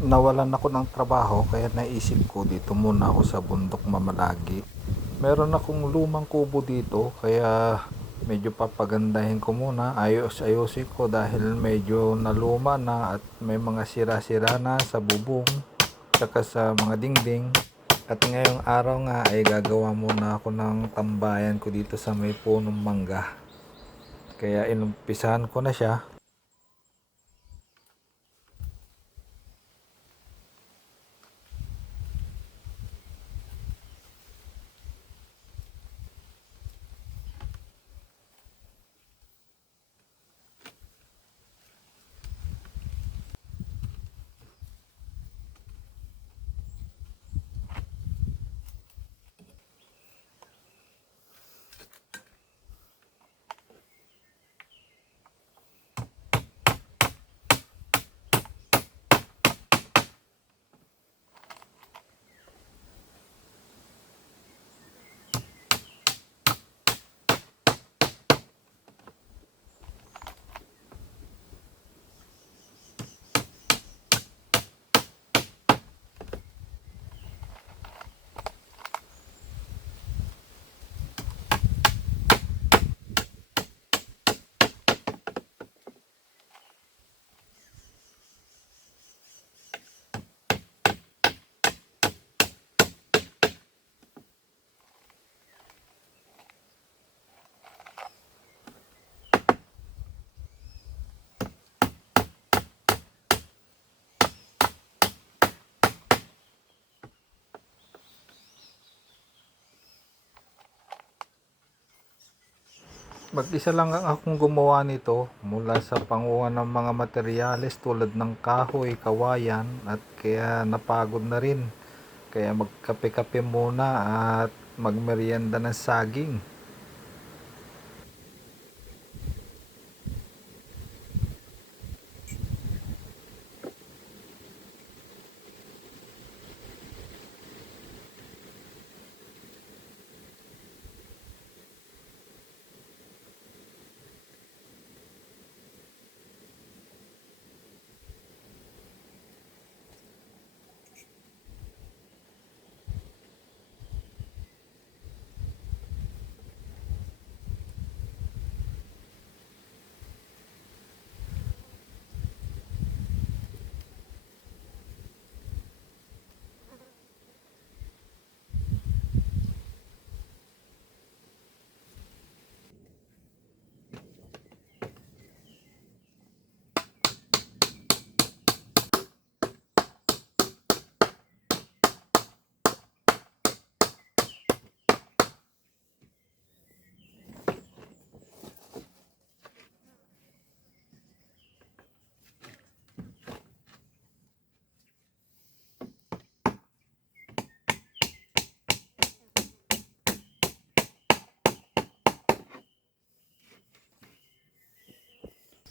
Nawalan ako ng trabaho kaya naisip ko dito muna ako sa bundok mamalagi. Meron akong lumang kubo dito kaya medyo papagandahin ko muna. Ayos-ayusin ko dahil medyo naluma na at may mga sira-sira na sa bubong tsaka sa mga dingding. At ngayong araw nga ay gagawa muna ako ng tambayan ko dito sa may punong mangga. Kaya inumpisahan ko na siya. Mag-isa lang ang akong gumawa nito mula sa panguha ng mga materyales tulad ng kahoy, kawayan at kaya napagod na rin. Kaya magkape-kape muna at magmerienda ng saging.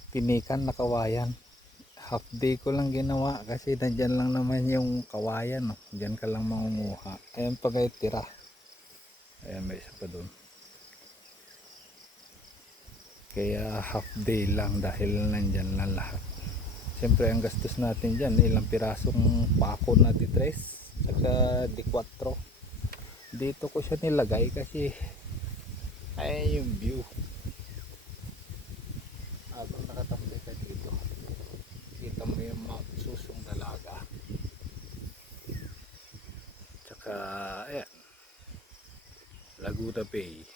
Tinikan na kawayan. Half day ko lang ginawa kasi nandyan lang naman yung kawayan. No? Diyan ka lang mangunguha. Ayan pa kayo tira. Ayan, may isa pa doon. Kaya half day lang dahil nandyan lang lahat. Siyempre ang gastos natin dyan, ilang pirasong pako na di 3 saka di 4. Dito ko siya nilagay kasi ay yung view. Habang nakatambay ka dito, kita mo yung Mount Susong Dalaga. Tsaka ayan, Laguna Bay,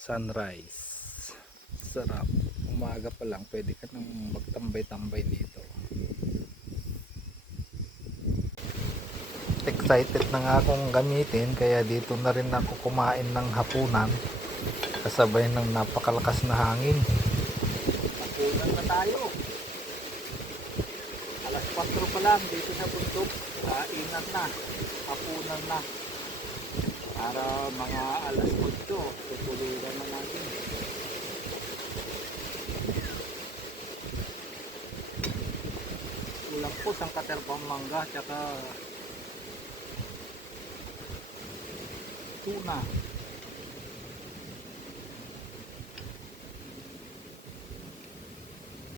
sunrise. Sarap. Umaga pa lang pwede ka nang magtambay-tambay dito. Excited na nga akong gamitin kaya dito na rin ako kumain ng hapunan kasabay ng napakalakas na hangin. Hapunan na tayo. Alas 4 pa lang dito sa bundok. Kainan na. Hapunan na. Para mga alas 8 tutulugan na natin. Kulang po sang katerbang mangga tsaka tuna.